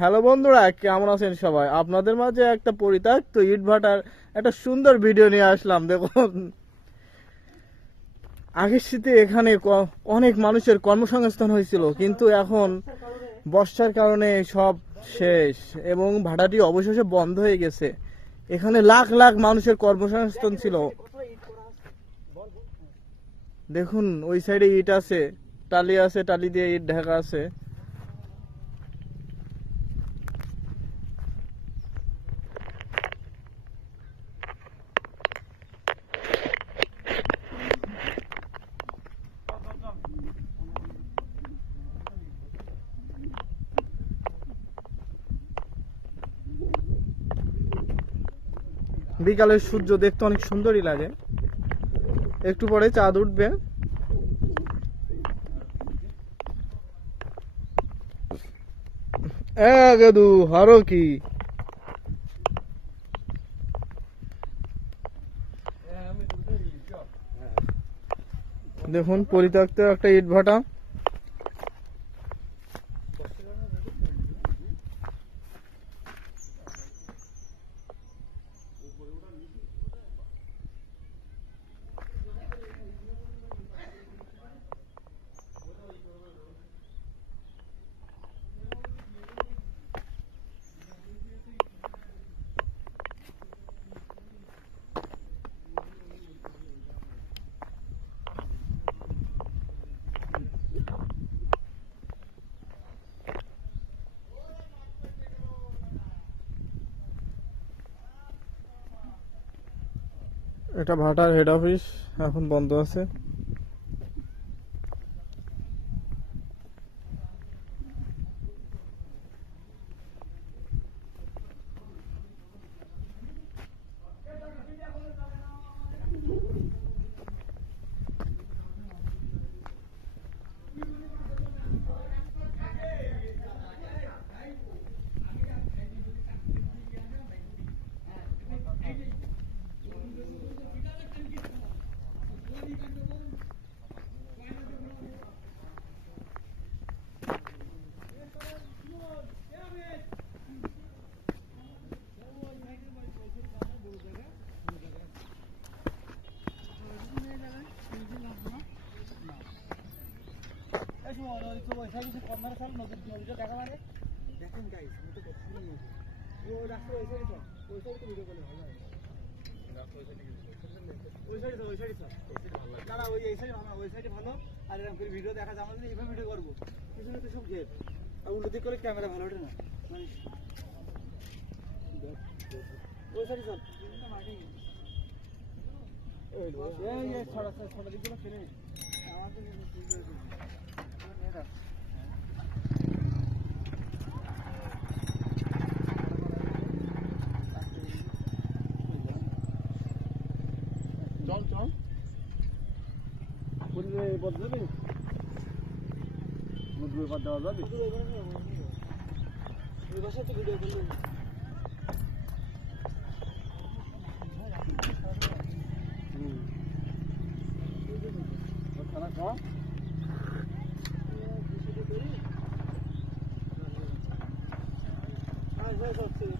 Hello বন্ধুরা, কেমন আছেন সবাই? আপনাদের মাঝে একটা পরিত্যক্ত ইট ভাটার একটা সুন্দর ভিডিও নিয়ে আসলাম, দেখুন। আগের শীতে এখানে অনেক মানুষের কর্মসংস্থান হয়েছিল, কিন্তু এখন বর্ষার কারণে সব শেষ এবং ভাটাটি অবশেষে বন্ধ হয়ে গেছে। এখানে লাখ লাখ মানুষের কর্মসংস্থান ছিল। দেখুন, ওই সাইডে ইট আছে, টালি আছে, টালি দিয়ে ইট ঢাকা আছে। বিকালের সূর্য দেখতে অনেক সুন্দরই লাগে। একটু পরে চাঁদ উঠবে। হারো কি? দেখুন, পরিত্যক্ত একটা ইট ভাটা। এটা ভাটার হেড অফিস এখন বন্ধ আছে। দাঁড়া, ওই এই side ভালো, ওই side ভালো। আর এরকম video দেখা যায়, যদি এইভাবে video করব, পিছনে তো সব ঘের। আর উল্টো দিক করলে ক্যামেরা ভালো ওঠে না মানে ওই এ চল। এই, চল চল পুরীতে বদলাবি? নদীর পার দেওয়া যাবে? ওই বাসায় তো video করলাম। ওর খানা খাওয়া?